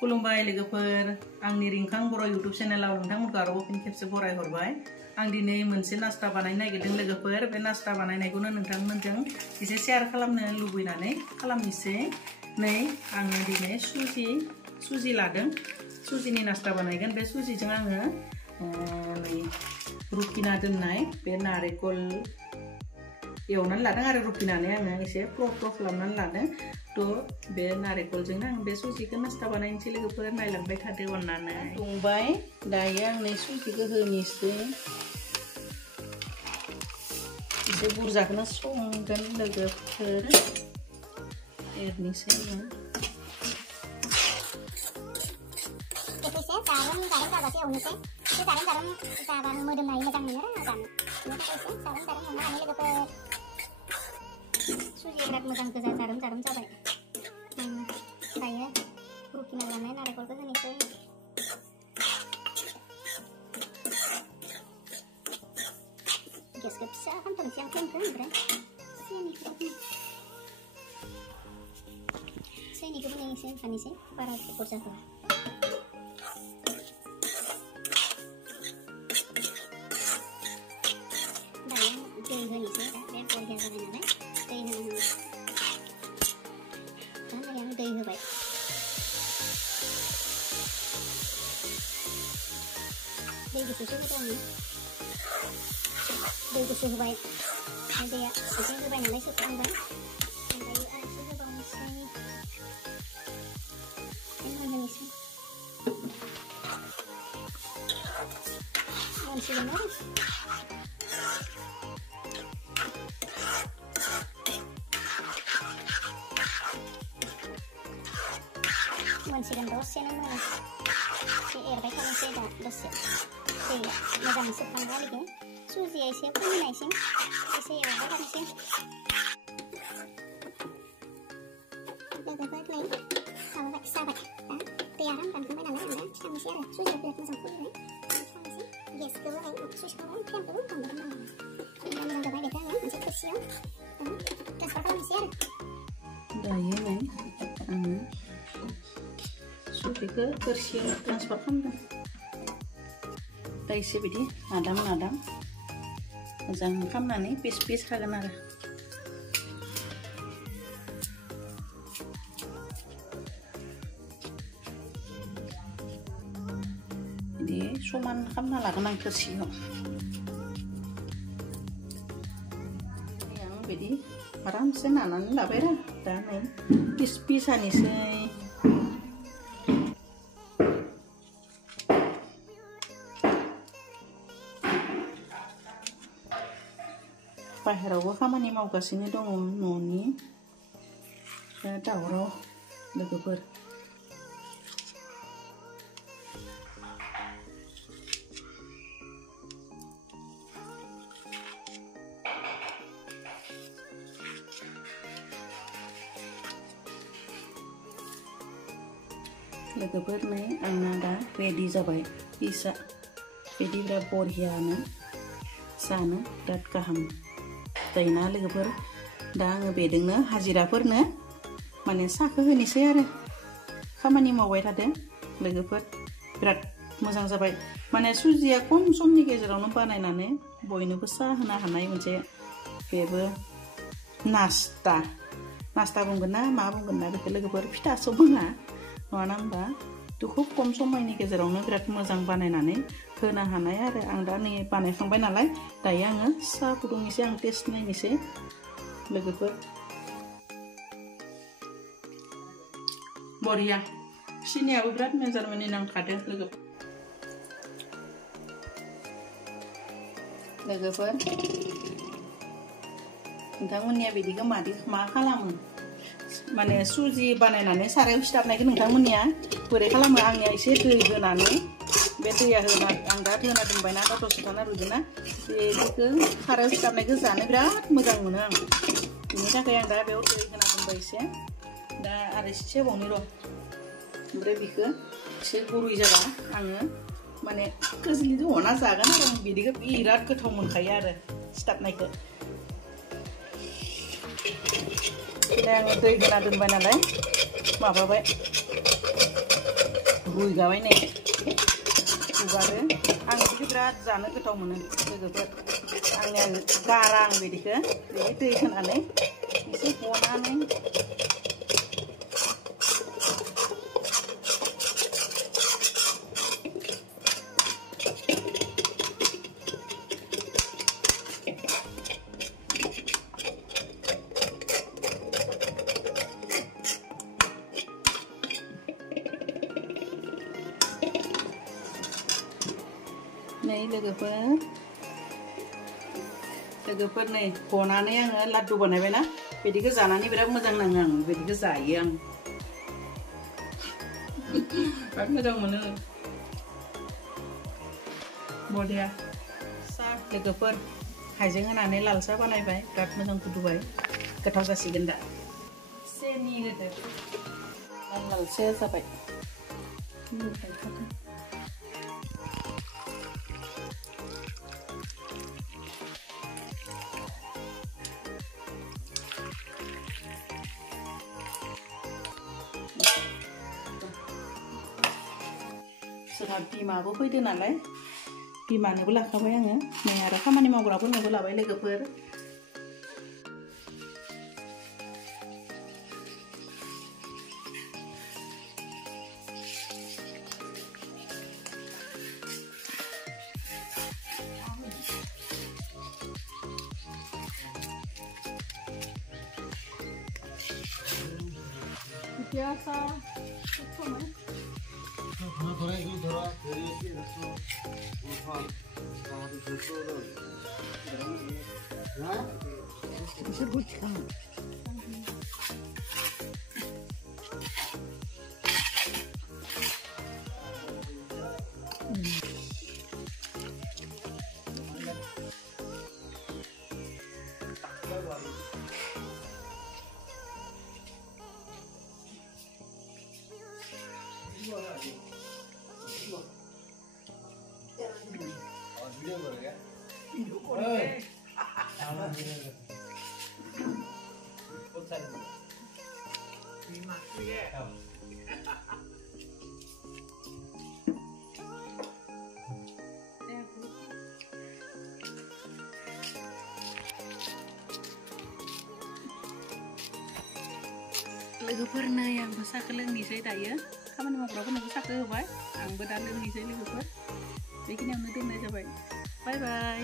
खुलुमबाय लोगोफोर आंनि रिंखां बर' यूट्यूब चेनेलाव नोंथांमोनखौ आरोबाव फिन खेबसे बराय हरबाय। आं दिनै मोनसे नास्ता बानायनो नागिरदों लोगोफोर। बे नास्ता बानायनायखौनो नोंथांमोनजों एसे शेयार खालामनो लुबैनानै खालामनोसै। नै आङो दिनै सुजि लादों। सुजिनि नास्ता बानायगोन। बे सुजिजों आङो नै रुखिना दोननाय बे नारेंखल एवनानै लादों आरो रुखिनानै आङो एसे फ्र खालामनानै लादों। थ' बे नारेंखलजोंनो आं बे सुजिखौ नास्ता बानायनोसै लोगोफोर। नायलांबाय थादो अननानै। दुंबाय दायो आं नै सुजिखौ होनोसै। एसे बुरजाखौनो संगोन लोगोफोर। एरनोसै आङो। जाबासो एवनोसै। एसे जारोम जाबा मोदोमनाय मोजां मोनो आरो जानो। बेनि थाखाय एसे जारोम एवनो हायो लोगोफोर। सुजिया बिराद मोजां गोजा जारोम जाबाय। दायो रुखिना लानाय नारेंखलखौ होनोसै। गेसखौ फिसा खालामथ'नोसै आं फ्लेमखौ। ओमफ्राय सेनिखौ होनोसै बारा बुरजा होआ। दै होनोसै दा बे बरिया जाबाय नालाय दै होनांगौ। दा नै आं दै होबाय। दै गुसुसो होदों आङो। दै गुसु होबाय। दैया एसे होबाय नालाय सोबखांबाय। ओमफ्राय आरो एसे होबावनोसै। मोनहोनोसै। मोनसिगोन आरो। मोनसिगोन दसेनो मोनो। एसे एरबाय थानोसै दा दसे। दैया मोजां सोबखांबा लोगो सुजिया एसे फोमोननायसिम एसे एरबाय थानोसै। लोगोफोर नै माबाबाय जाबाय। दा दैया रानखांबाय नालाय आं दा थिखांनोसै आरो। सुजिया बिराद मोजां फुलिबाय। थिखांनोसै। गेसखौबो नै सुइसखौबो फ्लेमखौबो बन्द खालामनांगौ। मोजां जाबाय। बेखौ आङो मोनसे थोरसियाव ट्रेन्सफार खालामनोसै आरो। दायो नै आङो सुजिखौ थोरसियाव ट्रेन्सफार खालामदों। दा एसे बिदि आदाम मोजां खालामनानै पिस हागोन आरो। बिदि समान खालामना लागोन आं थोरसियाव। आं बिदि आरामसे नानानै लाबाय आरो। दा नै पिस हानोसै। बाहेरावबो खामानि मावगासिनो दङ न'नि। दावराव लोगोफोर। लोगोफोर नै आंना दा रेडि जाबाय पिसआ। बिदि बिराद बरियानो जानो बिराद गाहाम जायोना लोगोफोर। दा आङो बेजोंनो हाजिराफोरनो माने साहाखौ होनोसै आरो। खामानि मावबाय थादों लोगोफोर। बिराद मोजां जाबाय। माने सुजिया खम समनि गेजेरावनो बानायनानै बयनोबो साहा होनो हानाय मोनसे बेबो नास्ता बुंगोन ना मा बुंगोन ना बेखौ लोगोफोर। फिथासो बुङा नङा होनबा। खुब खम समनि गेजेरावनो बिराद मोजां बानायनानै होनो हानाय आरो। आं दा नै बानायखांबाय नालाय दायो आङो साहा फुदुंनोसै। आं टेस्ट नायनोसै लोगोफोर। बरिया। सिनियाबो बिराद मेजारमेन्टनि नांखादों लोगोफोर। नोंथांमोननिया बिदिखौ मा खालामो? माने सुजि बानायनानै सारायाव सिथाबनायखौ नोंथांमोननिया बोरै खालामो? आंनिया एसे दै होनानै बे दैया आं दा होना दोनबायना दा दसे थाना रुइगोना बेखौ सारायाव सिथाबनायखौ जानो बिराद मोजां मोनो आं। बेनि थाखाय आं दा बेयाव दै होना दोनबाय एसे। दा आरो एसे सेबावनो र'। ओमफ्राय बेखौ एसे गुरै जाबा आङो माने खोस्लिजों हना जागोन आरो। आं बिदिखौ बिराद गोथाव मोनखायो आरो सिथाबनायखौ। दा आङो दै होना दोनबाय नालाय माबाबाय रुइगाबाय नै रुगारो आं बिदिखौ बिराद जानो गोथाव मोनो लोगोफोर आंनिया गारा आं बिदिखौ दै होनानै एसे गनानै नै लोगोफोर नै गनानै आङो लाड्डु बानायबायना बिदिखौ जानानै बिराद मोजां नाङो आं बिदिखौ जायो आं बिराद मोजां मोनो बरिया सा लोगोफोर हाइजें होनानै लाल साहा बानायबाय बिराद मोजां फुदुंबाय गोथाव जासिगोन दा सेनि होदो लाल साहा जाबाय जोंहा बिमाबो फैदो नालाय बिमानोबो लाखाबाय आङो नै आरो खामानि मावग्राफोरनोबो लाबाय लोगोफोर biasa disebutkan लोगोफोर नै आंबो साहाखौ लोंनोसै दायो खामानि मावग्राफोरनोबो साहाखौ होबाय आंबो दा लोंनोसै लोगोफोर बेखिनियावनो दोननाय जाबाय बाय बाय।